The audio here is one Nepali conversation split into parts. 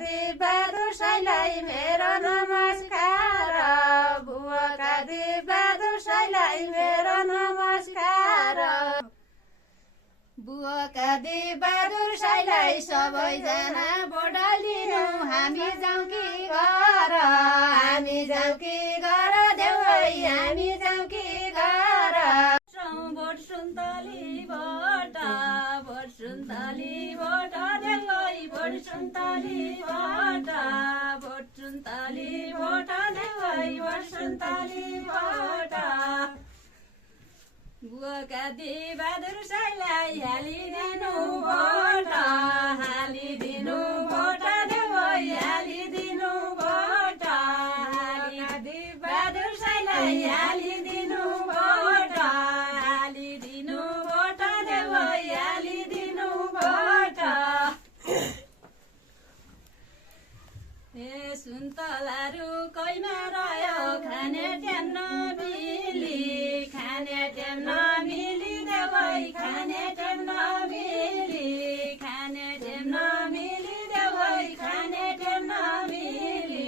दिबहादुर साईलाई मेरो नमस्कार बुवाका दिबहादुर साईलाई मेरो नमस्कार बुवाका दिबहादुर साईलाई सबैजना बोडालिनु हामी जाउँ कि घर हामी जाउँ कि घर देउै हामी जाउँ कि घर भोट सुन्तली भोटा भोट सुन्तली भोटा देउै भोट सुन्तली भोटा भोट सुन्तली भोटा देउै भोट सुन्तली भोटा बुवाका दिबहादुर साईलाई हालिदिनु भोटा हालिदिनु भोटा देउै हालिदिनु भोटा दिबहादुर साईलाई हालिदिनु भोटा हालिदिनु भोटा देउै हालिदिनु भोटा ए सुन्तलारू कैमा रह्यो खाने ट्याम नमिली खाने ट्याम नमिली देउै खाने ट्याम नमिली खाने ट्याम नमिली देउै खाने ट्याम नमिली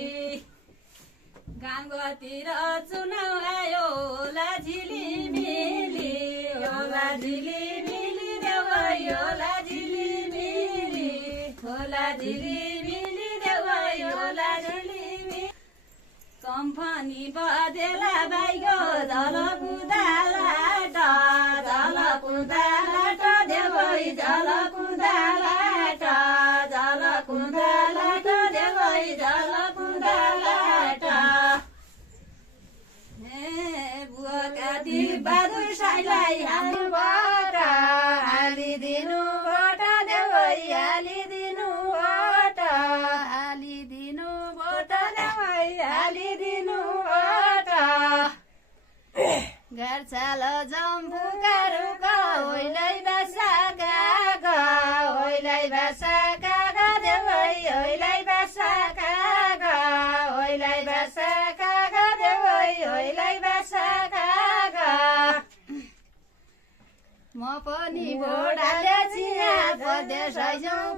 गाउँतिर चुनाउ आयो होला झिलिमिली होला झिलिमिली देउै होला झिलिमिली होला झिलिमिली देउै होला झिलिमिली कम्पनी बदेला भाइगो झल कुदालाट झल कुदालाट देउै झल कुदालाट झल कुदालाट देउै झल कुदालाट ए बुवाका दिबहादुर साईलाई हाल्नुभट हालिदिनु भोट देउै हालिदिनु भोट हालिदिनु भोट देउै हालिदिनु भोट गार्छाल जम्फुका रुख ओइलै बासाका ओइलै बासाका देउै ओइलै बासाका ओइलै बासाका देउै ओइलै बासाका म पनि भोटाले चिया परदेश आइजाउँ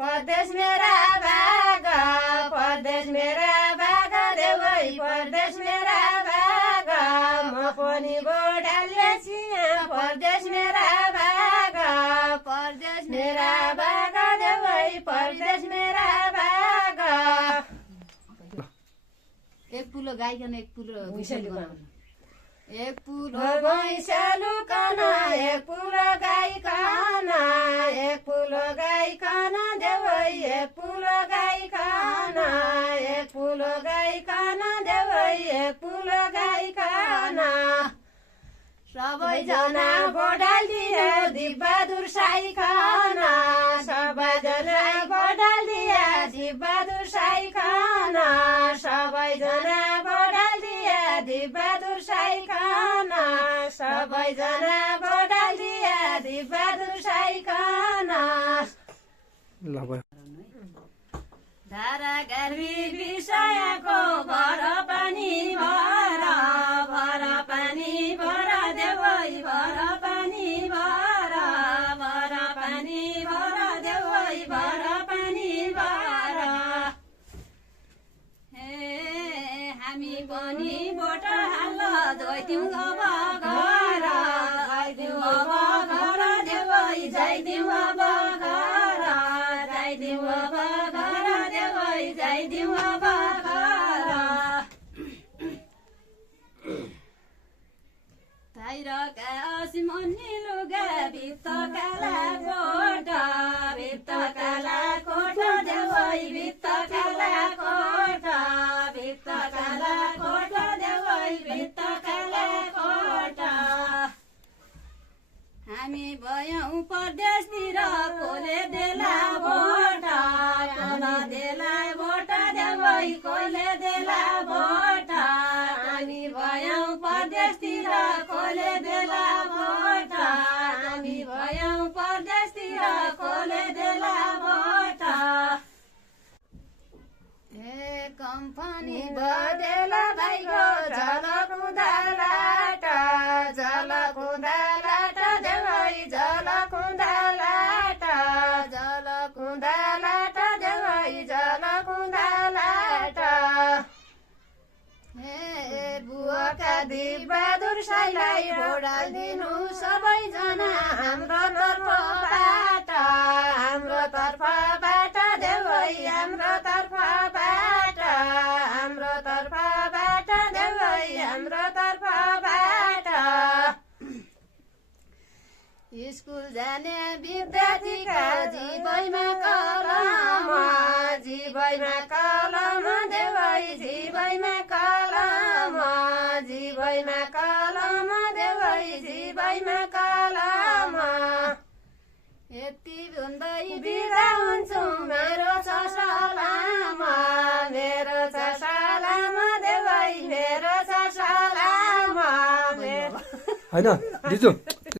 परदेश मेरा भाग परदेश मेरा भाग देउै परदेश मेरा भाग म पनि भोटाले चिया परदेश मेरा भाग परदेश मेरा भाग देउै परदेश मेरा भाग एक पुलो गाईकन एक पुलो भैँसेलु बनाउनु एक पुलो भैँसेलु कन एक पुलो गाईकन एक पुलो गाईकन देउै एक पुलो गाईकन एक पुलो गाईकन देउै एक पुलो गाईकन सबैजना भोटालिदिए दिबहादुर साईकन सबैजना भोटालिदिए दिबहादुर साईकन सबैजना भोटालिदिए दिबहादुर साईकन सबैजना भोटालिदिए दिबहादुर साईकन धारा गर्मी विषयको भर पानी भर पानी भर देउै भर पानी भर पानी भर देउै भर पानी भर हे हामी पनि भोट हाल्न जाइदिउँ अब घर जाइदिउँ अब घर देउै जाइदिउँ अब घर जाइदिउँ अब घर देउै जाइदिउँ अब घर ताइरका असिमनी लुगा भित्तकाला कोट भित्तकाला कोट देउै भित्तकाला कोट भित्तकाला कोट देउै भित्तकाला कोट हामी भयौँ परदेशतिर कोले देला भोट कोले देला भोट देउै कोले देला भोट हामी भयौँ परदेशतिर कोले देला भोट हामी भयौँ परदेशतिर कोले देला भोट ए कम्पनी बदेला भाइगो झल कुदालाट झल कुदालाट देउै झल कुदालाट दिपबहादुर साईलाई भोडालिदिनु सबैजना हाम्रो तर्फबाट हाम्रो तर्फबाट देउै हाम्रो तर्फबाट हाम्रो तर्फबाट देउै हाम्रो तर्फबाट स्कुल जाने विद्यार्थीका जीवैमा कलम जीवैमा कलम देउै जीवैमा कलम जीवैमा कलम देउै जीवैमा कलम यति भन्दै बिदा हुन्छु मेरो छ सलाम मेरो छ सलाम देउै मेरो छ सलाम होइन दिजु